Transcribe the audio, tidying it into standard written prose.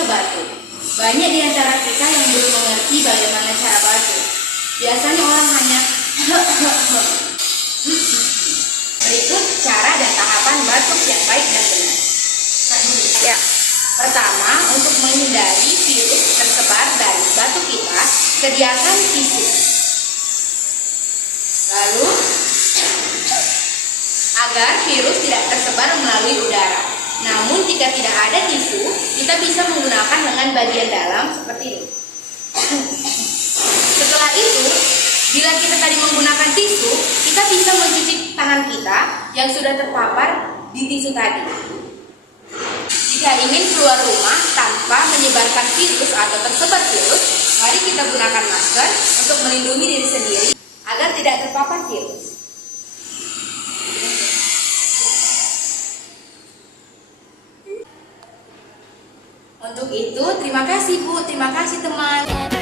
juga batuk. Banyak di antara kita yang belum mengerti bagaimana cara batuk. Biasanya orang hanya berikut cara dan tahapan batuk yang baik dan benar. Ya. Pertama, untuk menghindari virus tersebar dari batuk kita, sediakan tisu. Lalu, agar virus tidak tersebar melalui udara. Namun jika tidak ada tisu, kita bisa menggunakan lengan bagian dalam seperti ini. Setelah itu, bila kita tadi menggunakan tisu, kita bisa mencuci tangan kita yang sudah terpapar di tisu tadi. Jika ingin keluar rumah tanpa menyebarkan virus atau tersebar virus, mari kita gunakan masker untuk melindungi diri sendiri agar tidak terpapar virus. Untuk itu, terima kasih Bu, terima kasih teman.